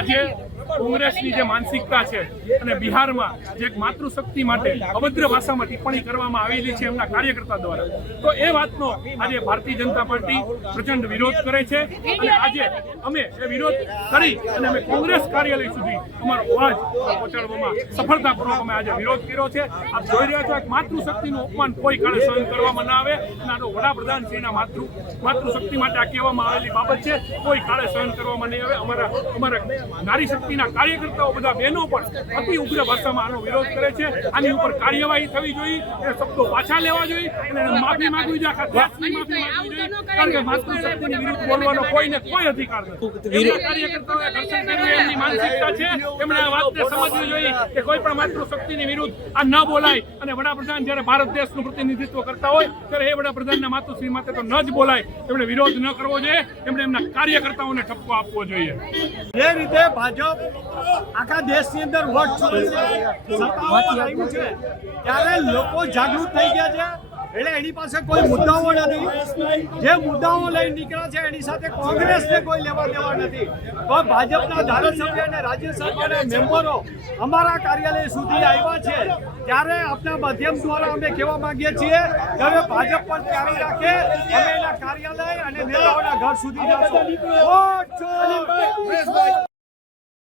આજે કોંગ્રેસની જે માનસિકતા છે અને બિહારમાં જે એક માતૃશક્તિ માટે અભદ્ર ભાષામાં ટિપ્પણી કરવામાં આવેલી છે એમના કાર્યકર્તા દ્વારા, તો એ વાતનો આજે ભારતીય જનતા પાર્ટી પ્રચંડ વિરોધ કરે છે અને આજે અમે એ વિરોધ કરી અને અમે કોંગ્રેસ કાર્યાલય સુધી અમારો અવાજ પહોંચાડવામાં સફળતાપૂર્વક અમે આજે વિરોધ કર્યો છે। આપ જોઈ રહ્યા છો કે માતૃશક્તિનું અપમાન કોઈ કાળે સહન કરવામાં ના આવે અને આનો વડાપ્રધાનશ્રીના માતૃશક્તિ માટે આ કહેવામાં આવેલી બાબત છે, કોઈ કાળે સહન કરવામાં નહીં આવે। અમારા નારી શક્તિના કાર્યકર્તાઓ બધા બહેનો પણ અતિ ઉગ્ર ભાષામાં આનો વિરોધ કરે છે। આની ઉપર કાર્યવાહી થવી જોઈએ, એ શબ્દો પાછા લેવા જોઈએ અને માફી માંગવી જોઈએ, આખા દેશની માફી માંગવી જોઈએ, કારણ કે માતૃશક્તિની વિરુદ્ધ બોલવાનો કોઈને કોઈ અધિકાર નથી। કાર્યકર્તાઓએ ઘર્ષણ કર્યું, એમની માનસિકતા છે, એમણે આ વાતને સમજવી જોઈએ કે કોઈ પણ માતૃશક્તિની વિરુદ્ધ આ ન બોલાય અને વડાપ્રધાન જ્યારે ભારત દેશનું પ્રતિનિધિત્વ કરતા હોય ત્યારે એ વડાપ્રધાનના માતૃશ્રી માટે તો ન જ બોલાય, એમણે વિરોધ ન કરવો જોઈએ, એમણે એમના કાર્યકર્તાઓને ઠપકો આપવો જોઈએ। જે રીતે ભાજપ આખા દેશની અંદર વોટ સત્તામાં આવ્યું છે ત્યારે લોકો જાગૃત થઈ ગયા છે, એટલે એની પાસે કોઈ મુદ્દાઓ નથી। જે મુદ્દાઓ લઈને નીકળ્યા છે એની સાથે કોંગ્રેસને કોઈ લેવા દેવા નથી। તો ભાજપના ધારાસભ્ય અને રાજ્યસભાના મેમ્બરો અમારા કાર્યાલય સુધી આવ્યા છે ત્યારે આપના માધ્યમ દ્વારા અમે કહેવા માંગીએ છીએ કે હવે ભાજપ પર તૈયારી રાખે, અમે એના કાર્યાલય અને નેતાઓના ઘર સુધી જશું।